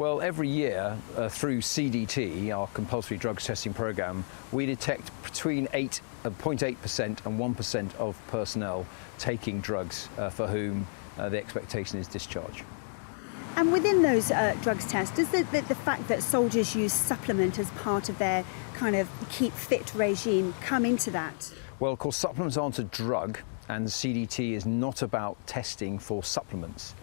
Well, every year through CDT, our compulsory drugs testing program, we detect between 0.8% and 1% of personnel taking drugs for whom the expectation is discharge. And within those drugs tests, does the fact that soldiers use supplement as part of their kind of keep fit regime come into that? Well, of course, supplements aren't a drug, and CDT is not about testing for supplements.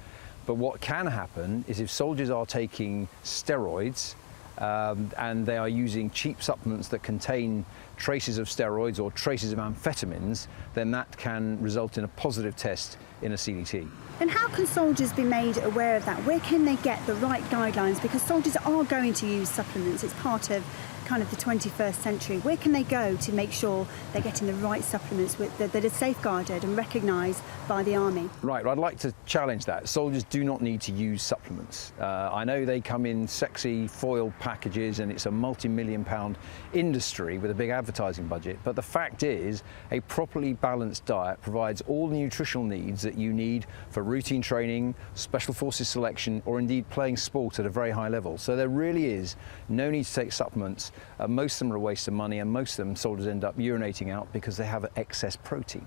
But what can happen is if soldiers are taking steroids and they are using cheap supplements that contain traces of steroids or traces of amphetamines, then that can result in a positive test in a CDT. And how can soldiers be made aware of that? Where can they get the right guidelines? Because soldiers are going to use supplements. It's part of kind of the 21st century. Where can they go to make sure they're getting the right supplements that are safeguarded and recognised by the Army? Right, well, I'd like to challenge that. Soldiers do not need to use supplements. I know they come in sexy foil packages and it's a multi-million-pound industry with a big advertising budget, but the fact is a properly balanced diet provides all the nutritional needs that you need for routine training, special forces selection, or indeed playing sport at a very high level. So there really is no need to take supplements. Most of them are a waste of money, and most of them soldiers end up urinating out because they have excess protein.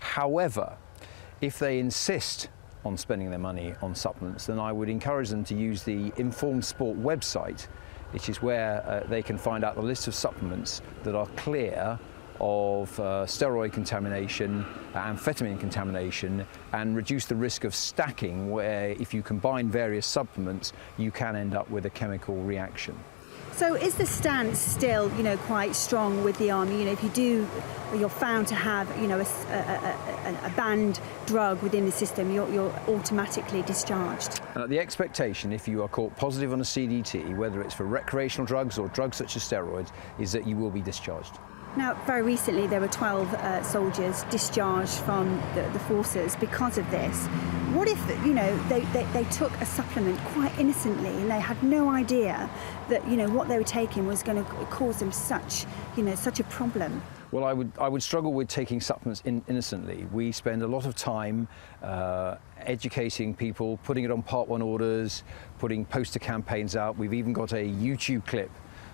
However, if they insist on spending their money on supplements, then I would encourage them to use the Informed Sport website, which is where they can find out the list of supplements that are clear of steroid contamination, amphetamine contamination, and reduce the risk of stacking, where if you combine various supplements, you can end up with a chemical reaction. So is the stance still, quite strong with the Army? If you're found to have, a banned drug within the system, you're automatically discharged? The expectation, if you are caught positive on a CDT, whether it's for recreational drugs or drugs such as steroids, is that you will be discharged. Now, very recently there were 12 soldiers discharged from the forces because of this. What if, they took a supplement quite innocently and they had no idea that, what they were taking was going to cause them such a problem? Well, I would struggle with taking supplements innocently. We spend a lot of time educating people, putting it on Part 1 orders, putting poster campaigns out. We've even got a YouTube clip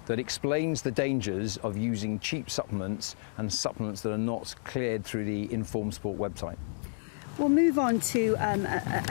that explains the dangers of using cheap supplements and supplements that are not cleared through the Informed Sport website. We'll move on to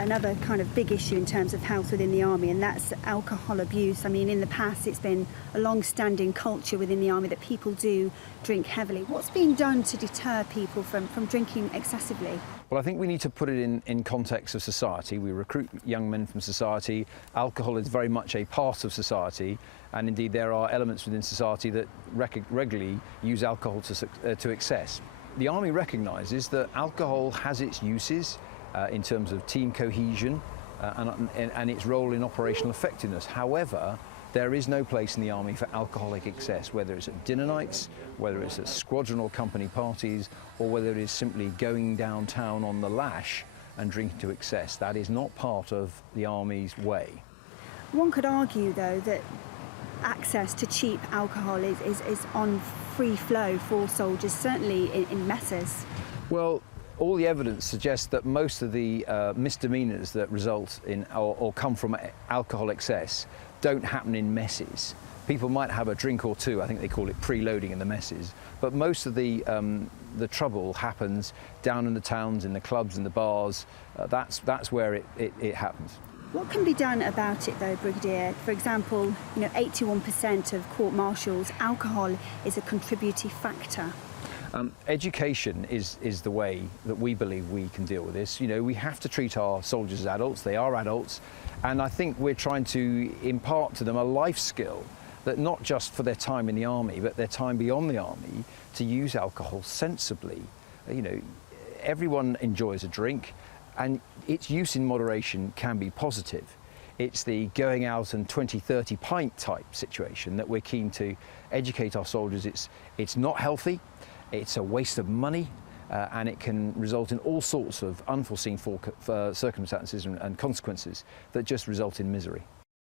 another kind of big issue in terms of health within the Army, and that's alcohol abuse. I mean, in the past it's been a long-standing culture within the Army that people do drink heavily. What's being done to deter people from drinking excessively? Well, I think we need to put it in context of society. We recruit young men from society. Alcohol is very much a part of society, and indeed there are elements within society that regularly use alcohol to excess. The Army recognises that alcohol has its uses in terms of team cohesion and its role in operational effectiveness. However, there is no place in the Army for alcoholic excess, whether it's at dinner nights, whether it's at squadron or company parties, or whether it is simply going downtown on the lash and drinking to excess. That is not part of the Army's way. One could argue, though, that access to cheap alcohol is on free flow for soldiers, certainly in messes. Well, all the evidence suggests that most of the misdemeanours that result in or come from alcohol excess don't happen in messes. People might have a drink or two, I think they call it preloading in the messes, but most of the trouble happens down in the towns, in the clubs, in the bars. That's where it happens. What can be done about it, though, Brigadier? For example, 81% of court-martials, alcohol is a contributing factor. Education is the way that we believe we can deal with this. We have to treat our soldiers as adults. They are adults, and I think we're trying to impart to them a life skill that not just for their time in the Army, but their time beyond the Army, to use alcohol sensibly. Everyone enjoys a drink, and its use in moderation can be positive. It's the going out and 20, 30 pint type situation that we're keen to educate our soldiers. It's not healthy, it's a waste of money, and it can result in all sorts of unforeseen circumstances and consequences that just result in misery.